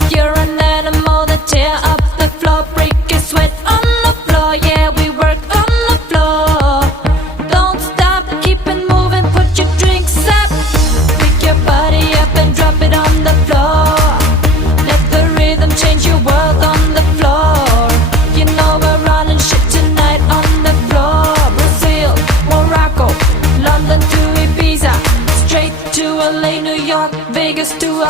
if you're an animal, then tear up the floor, break your sweat on the floor. Yeah, we work on the floor. Don't stop, keep it moving, put your drinks up. Pick your body up and drop it on the floor. Let the rhythm change your world on the floor. You know we're running shit tonight on the floor. Brazil, Morocco, London to Ibiza, straight to LA, New York, Vegas to Africa.